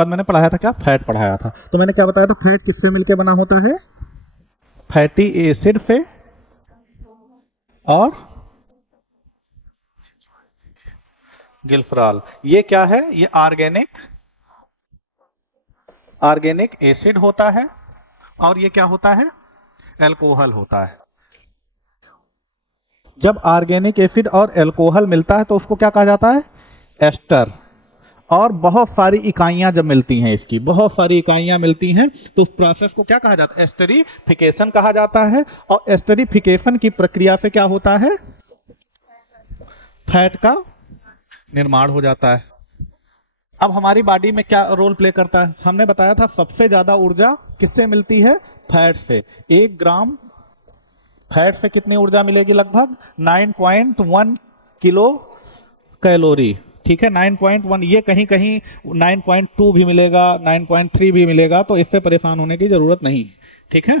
बाद मैंने पढ़ाया था क्या, फैट पढ़ाया था। तो मैंने क्या बताया था, फैट किससे मिलकर बना होता है, फैटी एसिड से और गिल्फरॉल। ये क्या है, ये ऑर्गेनिक एसिड होता है और ये क्या होता है, एल्कोहल होता है। जब ऑर्गेनिक एसिड और एल्कोहल मिलता है तो उसको क्या कहा जाता है, एस्टर। और बहुत सारी इकाइयां जब मिलती हैं, इसकी बहुत सारी इकाइयां मिलती हैं, तो उस प्रोसेस को क्या कहा जाता है, एस्टरीफिकेशन कहा जाता है। और एस्टरीफिकेशन की प्रक्रिया से क्या होता है, फैट का निर्माण हो जाता है। अब हमारी बॉडी में क्या रोल प्ले करता है, हमने बताया था सबसे ज्यादा ऊर्जा किससे मिलती है, फैट से। 1 ग्राम फैट से कितनी ऊर्जा मिलेगी, लगभग 9.1 किलो कैलोरी। ठीक है, 9.1, ये कहीं कहीं 9.2 भी मिलेगा, 9.3 भी मिलेगा, तो इससे परेशान होने की जरूरत नहीं। ठीक है,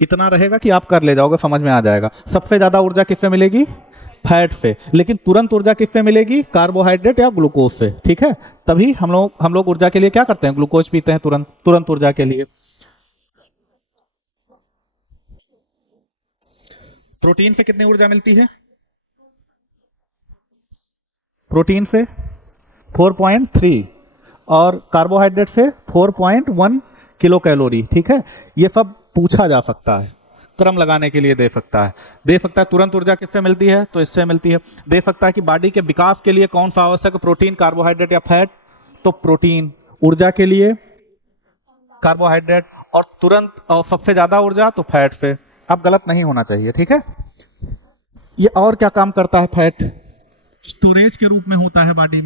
इतना रहेगा कि आप कर ले जाओगे, समझ में आ जाएगा। सबसे ज्यादा ऊर्जा किससे मिलेगी, फैट से। लेकिन तुरंत ऊर्जा किससे मिलेगी, कार्बोहाइड्रेट या ग्लूकोज से। ठीक है, तभी हम लोग ऊर्जा के लिए क्या करते हैं, ग्लूकोज पीते हैं तुरंत ऊर्जा के लिए। प्रोटीन से कितनी ऊर्जा मिलती है, प्रोटीन से 4.3 और कार्बोहाइड्रेट से 4.1 किलो कैलोरी। ठीक है, ये सब पूछा जा सकता है, क्रम लगाने के लिए दे सकता है तुरंत ऊर्जा किससे मिलती है, तो इससे मिलती है। दे सकता है कि बॉडी के विकास के लिए कौन सा आवश्यक, प्रोटीन, कार्बोहाइड्रेट या फैट, तो प्रोटीन। ऊर्जा के लिए कार्बोहाइड्रेट, और तुरंत और सबसे ज्यादा ऊर्जा तो फैट से। अब गलत नहीं होना चाहिए। ठीक है, ये और क्या काम करता है, फैट स्टोरेज के रूप में होता है बॉडी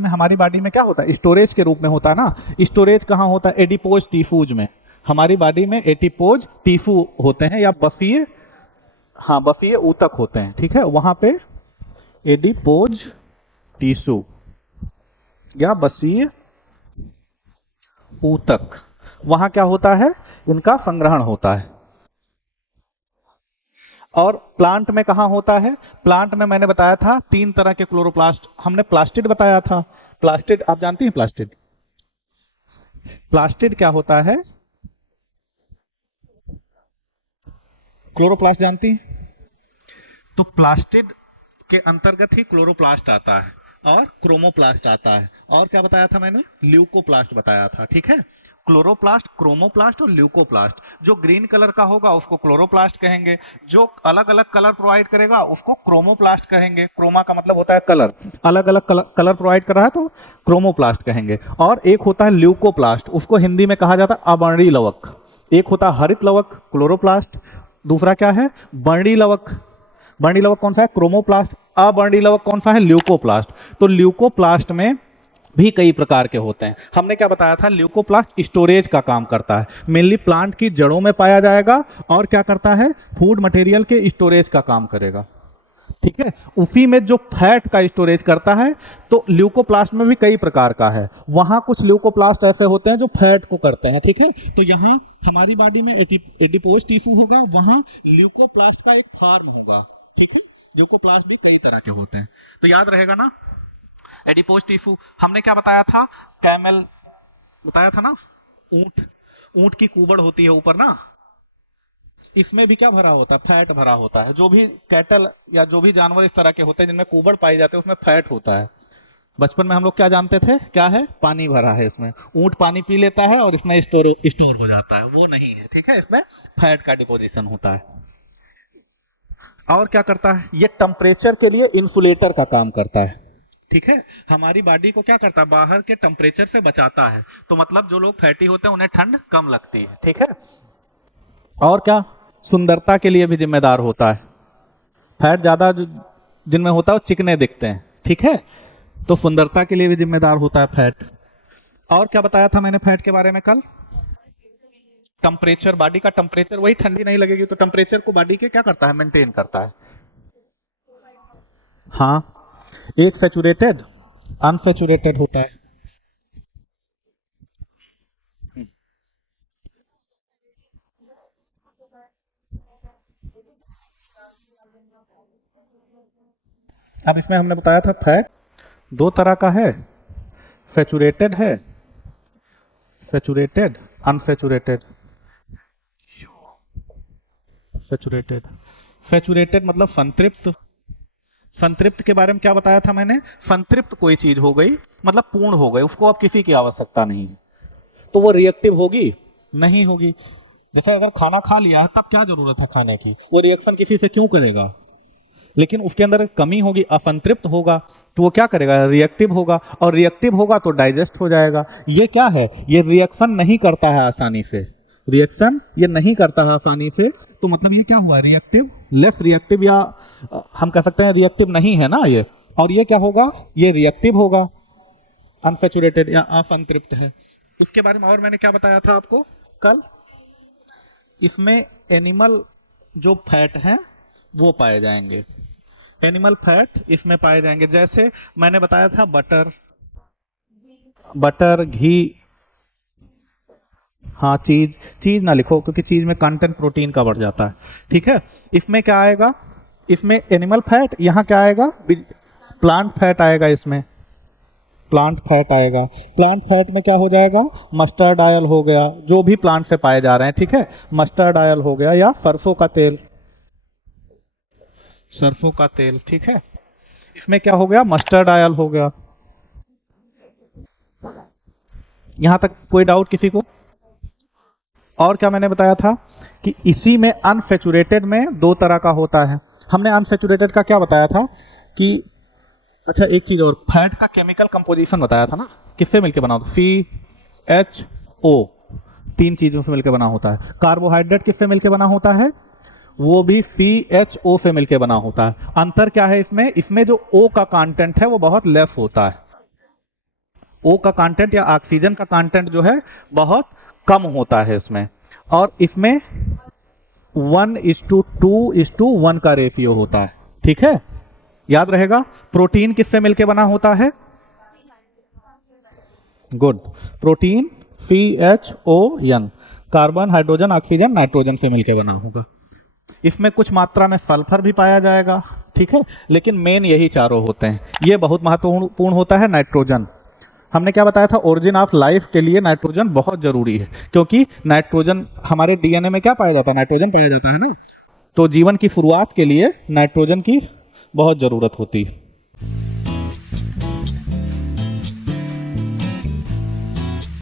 में हमारी बॉडी में क्या होता है, स्टोरेज के रूप में होता है ना। स्टोरेज कहाँ होता है, एडिपोज टिश्यूज में। हमारी बॉडी में एडिपोज टिश्यू होते हैं या बफीय, हाँ बफीय ऊतक होते हैं। ठीक है, वहां पे एडिपोज टिश्यू या बसीय ऊतक, वहां क्या होता है, इनका संग्रहण होता है। और प्लांट में कहां होता है, प्लांट में मैंने बताया था 3 तरह के क्लोरोप्लास्ट, हमने प्लास्टिड बताया था। प्लास्टिड आप जानती हैं, प्लास्टिड, प्लास्टिड क्या होता है, क्लोरोप्लास्ट जानती हैं, तो प्लास्टिड के अंतर्गत ही क्लोरोप्लास्ट आता है और क्रोमोप्लास्ट आता है। और क्या बताया था मैंने, ल्यूकोप्लास्ट बताया था। ठीक है, क्लोरोप्लास्ट, क्रोमोप्लास्ट और ल्यूकोप्लास्ट। जो ग्रीन कलर का होगा उसको क्लोरोप्लास्ट कहेंगे, जो अलग अलग कलर प्रोवाइड करेगा उसको क्रोमोप्लास्ट कहेंगे। क्रोमा का मतलब होता है कलर, अलग अलग कलर प्रोवाइड कर रहा है तो क्रोमोप्लास्ट कहेंगे। और एक होता है ल्यूकोप्लास्ट, उसको हिंदी में कहा जाता है अवर्णी लवक। एक होता है हरित लवक, क्लोरोप्लास्ट, दूसरा क्या है, वर्णी लवक। वर्णी लवक कौन सा है, क्रोमोप्लास्ट। अवर्णी लवक कौन सा है, ल्यूकोप्लास्ट। तो ल्यूकोप्लास्ट में भी कई प्रकार के होते हैं। हमने क्या बताया था, ल्यूकोप्लास्ट स्टोरेज का काम करता है, मेनली प्लांट की जड़ों में पाया जाएगा। और क्या करता है, फूड मटेरियल के स्टोरेज का काम करेगा। ठीक है, उसी में जो फैट का स्टोरेज करता है, तो ल्यूकोप्लास्ट में भी कई प्रकार का है। वहां कुछ ल्यूकोप्लास्ट ऐसे होते हैं जो फैट को करते हैं। ठीक है, तो यहां हमारी बॉडी में एडिपोज टिश्यू होगा, वहां ल्यूकोप्लास्ट का एक फार्म होगा। ठीक है, ल्यूकोप्लास्ट भी कई तरह के होते हैं, तो याद रहेगा ना। एडिपोज टिश्यू हमने क्या बताया था, कैमल बताया था ना, ऊंट, ऊंट की कुबड़ होती है ऊपर ना, इसमें भी क्या भरा होता है, फैट भरा होता है। जो भी कैटल या जो भी जानवर इस तरह के होते हैं जिनमें कुबड़ पाई जाते हैं, उसमें फैट होता है। बचपन में हम लोग क्या जानते थे, क्या है, पानी भरा है इसमें, ऊंट पानी पी लेता है और इसमें स्टोर हो जाता है, वो नहीं है। ठीक है, इसमें फैट का डिपोजिशन होता है। और क्या करता है, ये टेम्परेचर के लिए इंसुलेटर का काम करता है। ठीक है, हमारी बॉडी को क्या करता है, बाहर के टेम्परेचर से बचाता है। तो मतलब जो लोग फैटी होते हैं उन्हें ठंड कम लगती है। ठीक है, और क्या, सुंदरता के लिए भी जिम्मेदार होता है। फैट ज्यादा जिनमें होता है वो चिकने दिखते हैं। ठीक है, तो सुंदरता के लिए भी जिम्मेदार होता है फैट। और क्या बताया था मैंने फैट के बारे में कल, टेम्परेचर, बॉडी का टेम्परेचर, वही ठंडी नहीं लगेगी तो टेम्परेचर को बॉडी के क्या करता है, मेंटेन करता है। हाँ, एक सैचुरेटेड, अनसैचुरेटेड होता है। अब इसमें हमने बताया था फैट 2 तरह का है, सैचुरेटेड है सैचुरेटेड, अनसैचुरेटेड, सैचुरेटेड, सैचुरेटेड मतलब संतृप्त। संतृप्त के बारे में क्या बताया था मैंने? संतृप्त कोई चीज हो गई मतलब पूर्ण हो गई, उसको अब किसी की आवश्यकता नहीं है, तो वो रिएक्टिव होगी? नहीं होगी। जैसे अगर खाना खा लिया है तब क्या जरूरत है खाने की, वो रिएक्शन किसी से क्यों करेगा? लेकिन उसके अंदर कमी होगी, असंतृप्त होगा, तो वो क्या करेगा? रिएक्टिव होगा, और रिएक्टिव होगा तो डाइजेस्ट हो जाएगा। ये क्या है? ये रिएक्शन नहीं करता है आसानी से, रिएक्शन ये नहीं करता है आसानी से, तो मतलब ये क्या हुआ? रिएक्टिव, लेस रिएक्टिव, या हम कह सकते हैं रिएक्टिव नहीं है ना ये। और ये क्या होगा? ये रिएक्टिव होगा, अनसैचुरेटेड या असंतृप्त है। उसके बारे में और मैंने क्या बताया था आपको कल? इसमें एनिमल जो फैट हैं वो पाए जाएंगे, एनिमल फैट इसमें पाए जाएंगे। जैसे मैंने बताया था बटर, बटर, घी, हाँ चीज, चीज ना लिखो क्योंकि चीज में कंटेंट प्रोटीन का बढ़ जाता है, ठीक है। इसमें क्या आएगा? इसमें एनिमल फैट, यहाँ क्या आएगा? प्लांट फैट आएगा, इसमें प्लांट फैट आएगा। प्लांट फैट में क्या हो जाएगा? मस्टर्ड ऑयल हो गया, जो भी प्लांट से पाए जा रहे हैं, ठीक है। मस्टर्ड ऑयल हो गया, या सरसों का तेल, सरसों का तेल, ठीक है। इसमें क्या हो गया? मस्टर्ड ऑयल हो गया। यहां तक कोई डाउट किसी को? और क्या मैंने बताया था कि इसी में अनसैचुरेटेड में दो तरह का होता है। हमने अनसैचुरेटेड का क्या बताया था कि, अच्छा एक चीज और, फैट का केमिकल कंपोजिशन बताया था ना, किससे मिलकर बना होता? CHO, तीन चीजों से मिलकर बना होता है। कार्बोहाइड्रेट किससे मिलकर बना होता है? वो भी CHO से मिलकर बना होता है। अंतर क्या है इसमें? इसमें जो O का कंटेंट है वो बहुत लेस होता है, O का कंटेंट या ऑक्सीजन का कंटेंट जो है बहुत कम होता है इसमें, और इसमें 1:2:1 का रेशियो होता है, ठीक है, याद रहेगा। प्रोटीन किससे मिलके बना होता है? Good, protein CHON, carbon, hydrogen, oxygen, nitrogen से मिलके बना होगा। इसमें कुछ मात्रा में सल्फर भी पाया जाएगा, ठीक है, लेकिन मेन यही चारों होते हैं। ये बहुत महत्वपूर्ण होता है नाइट्रोजन। हमने क्या बताया था? ओरिजिन ऑफ लाइफ के लिए नाइट्रोजन बहुत जरूरी है, क्योंकि नाइट्रोजन हमारे डीएनए में क्या पाया जाता है? नाइट्रोजन पाया जाता है ना, तो जीवन की शुरुआत के लिए नाइट्रोजन की बहुत जरूरत होती है।